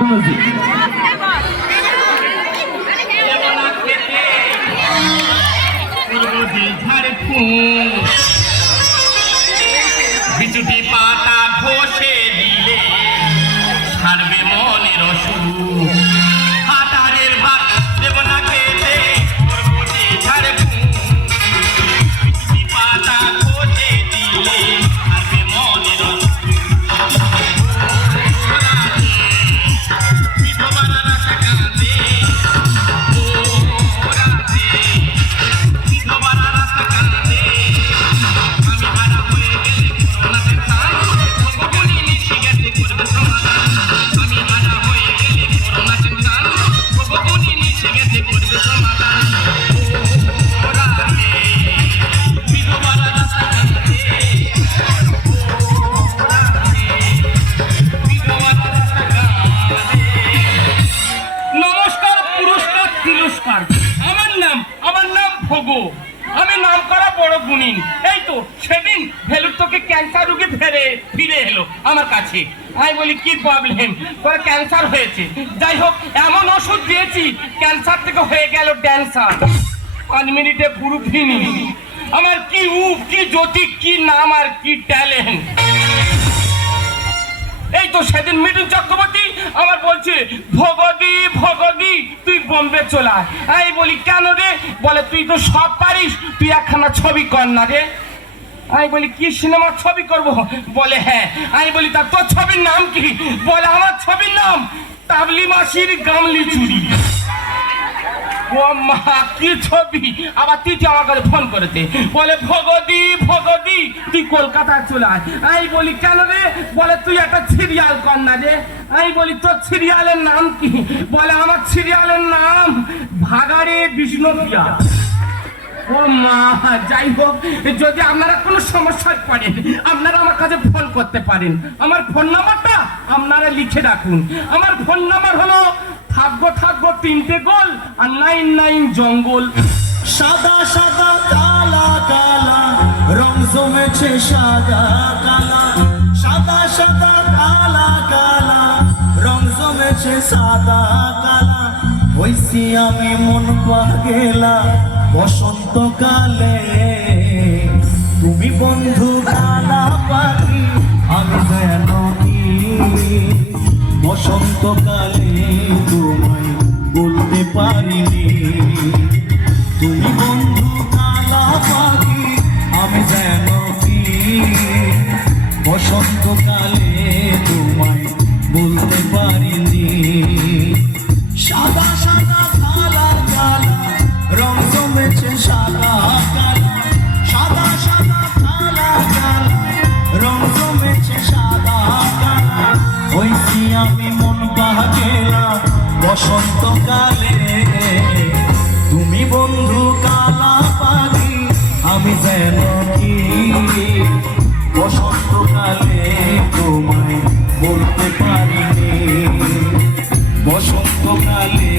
music. বিচুটি পাতা ঘষে দিলে ছাড়বে মনের অসুখ হাতারের ভাত দেব না খেতে ঝাড়ে বিচুটি পাতা ঘষে দিলে ছাড়বে মনের অসুখ বিধবারা রাখা কাঁদে বিধবারা রাখা কাঁদে আমি হারা হয়ে গেলে আমি নাম করা বড় গুণিন এই তো সেদিন ভেলুর তোকে ক্যান্সার রোগী ফিরে এলো আমার কাছে আমি বলি কি প্রবলেম তোর ক্যান্সার হয়েছে যাই হোক এমন ওষুধ দিয়েছি ক্যান্সার থেকে হয়ে গেল ড্যান্সার 5 মিনিটে পুরো ফিনিশ আমার কি উপ কি জ্যোতি কি নাম আর কি ট্যালেন্ট এই তো সেদিন মিঠুন চক্রবর্তী আমার বলছে ভগদি ভগদি তুই বোম্বে চলে আয় আমি বলি কেন রে বলে তুই তো সব পারিস তুই একখানা ছবি কর না রে আমি বলি কি সিনেমার ছবি করব বলে হ্যাঁ আমি বলি তা তোর ছবির নাম কি বলে আমার ছবির নাম তাবলি মাসির গামলি চুরি ও মা কি ছবি আবার তুই আমার কাছে ফোন করেছে বলে ভগদি ভগদি তুই কলকাতায় চলে আয় আমি বলি কেন রে বলে তুই একটা সিরিয়াল কর না রে আমি বলি তোর সিরিয়ালের নাম কি বলে আমার সিরিয়ালের নাম ভাগাড়ে বিষ্ণুপ্রিয়া ও মা যাই হোক যদি আপনারা কোনো সমস্যায় পড়েন আপনারা আমার কাছে ফোন করতে পারেন আমার ফোন নাম্বারটা আপনারা লিখে রাখুন আমার ফোন নাম্বার হলো থাকবো 3টে গোল আর 99 জঙ্গল সাদা সাদা কালা কালা রং জমেছে সাদা কালা সাদা সাদা কালা কালা রং জমেছে সাদা কালা হইছি আমি মন পাগেলা বসন্তকালে তুমি বন্ধু কালা পাখি আমি যেন কি বসন্তকালে তোমায় বলতে পারিনি তুমি বন্ধু কালা পাখি আমি যেন কি বসন্তকালে তোমায় বলতে পারিনি সাদা সাদা কালা কালা রং জমেছে সাদা কালা সাদা সাদা কালা কালা রং জমেছে সাদা কালা হইছি আমি মন পাগেলা বসন্তকালে তুমি বন্ধু কালা পাখি আমি যেন কি বসন্তকালে তোমায় বলতে পারিনি বসন্তকালে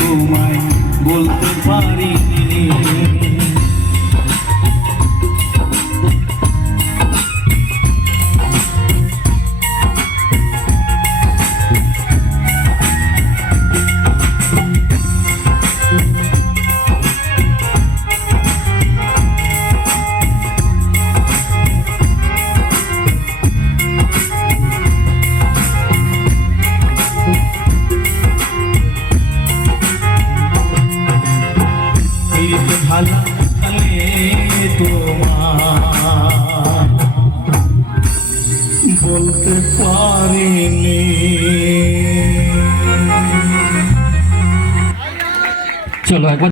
তোমায় বলতে পারিনি ভালো তোমার বলতে পারিনি চলো একবার